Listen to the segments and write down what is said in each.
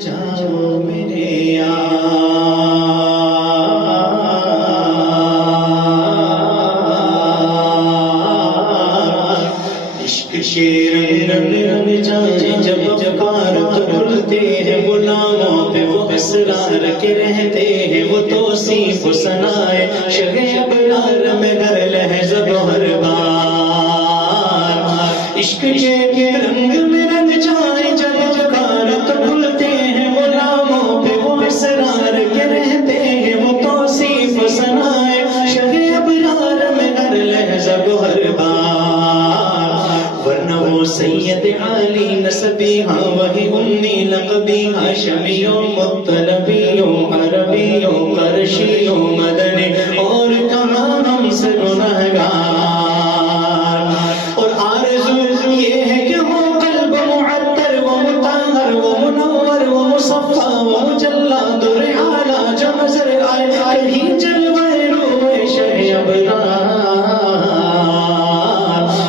جاؤ میرے یار، عشق کے رنگ میں رنگ جائے جب پکار تو کھلتے ہیں غلاموں پہ وہ اسرار کے رہتے ہیں وہ توصیف سنائے شہ ابرار میں گر لہجہ ہر بار، عشق کے رنگ میں رنگ جائے جب پکار تو کھلتے ہیں غلاموں پہ وہ اسرار کے رہتے ہیں وہ توصیف سنائے شہ ابرار میں گر لہجہ ہر بار، ورنہ وہ سید عالی نسبی ہاں وہی امی لقبی ہاشمیوں مطلبیوں عربیوں قرشیوں مدنی اور کہاں ہم سے گنہگار، اور آرزو یہ ہے کہ وہ قلب معطر و مطہر و منور و مصفا و مجلا در اعلیٰ جو نظر آئے کہیں جلوہ روح شہ ابرار،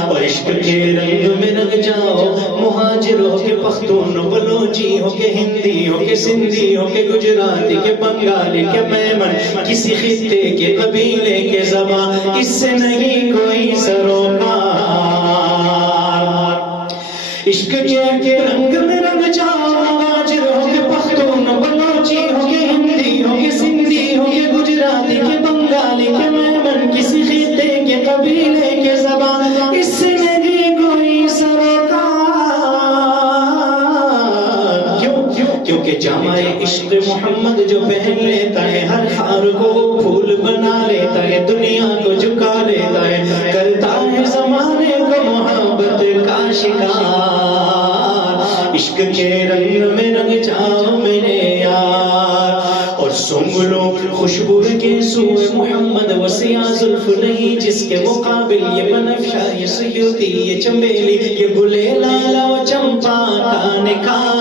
اور عشق کے رنگ میں رنگ جاؤ مہاجر ہو کے پختون بلوچی ہو کے ہندی ہو کے سندھی ہو کے گجراتی کے بنگالی کے میمن کسی خطے کے قبیلے کے زبان اس سے نہیں کوئی سروکار، عشق کے رنگ میں رنگ جاؤ مہاجر ہو کے پختون بلوچی ہو کے ہندی ہو کے سندھی ہو کے گجراتی کے بنگالی کے میمن کسی خطے کے قبیلے کے زبان اس سے نہیں کوئی سروکار، کیونکہ جامع عشق محمد جو پہن لیتا ہے ہر خار کو پھول بنا لیتا ہے دنیا کو جھکا لیتا ہے کرتا ہے زمانے کو محبت کا شکار، عشق کے رنگ میں رنگ جاؤ میرے یار، اور سونگ لو خوشبو کے سوئے محمد وسیع زلف نہیں جس کے مقابل یہ بنفشہ یہ سیوطی یہ چمیلی یہ گلے لالا و چمپا کا نکار،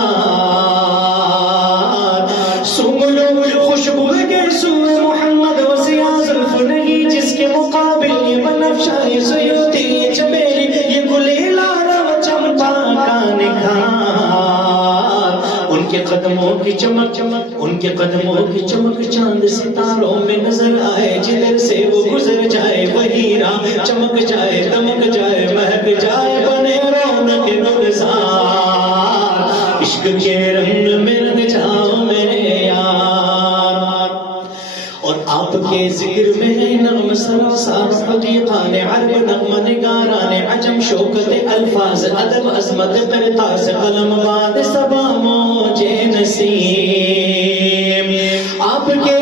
سونگ لو خوشبو کے سوئے محمد وسیع زلف نہیں جس کے مقابل یہ بنفشہ یہ سیوطی یہ چمیلی یہ گلے لالا و چمپا کا نکار، ان کے قدموں کی چمک چمک ان کے قدموں کی چمک چاند ستاروں میں نظر آئے جدھر سے وہ گزر جائے وہی راہ چمک جائے دمک جائے مہک جائے بنے رونق گلزار، عشق کے رنگ میں رنگ جاؤ میرے یار، اور آپ کے ذکر میں ہے نغم سراسار حقیقان عرب نغمہ نگاران عجم شوکت الفاظ ادب عظمت قرطاس قلم باد صبا موج نسیم، آپ کے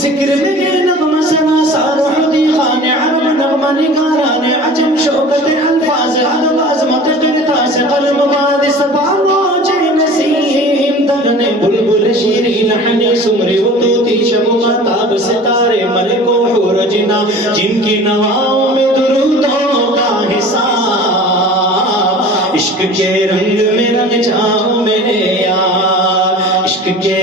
ذکر میں ہے نغم سراسار حقیقان عرب نغمہ نگاران عجم شوکت الفاظ ادب عظمت قرطاس قلم باد صبا موج نسیم، دغن بلبل شیریں لحنی سمری و طوطی شب و مہتاب ستارے ملک و حور جنا جن کی نواؤں میں درودوں کا حساب، عشق کے رنگ میں رنگ جاؤ میرے یار، عشق کے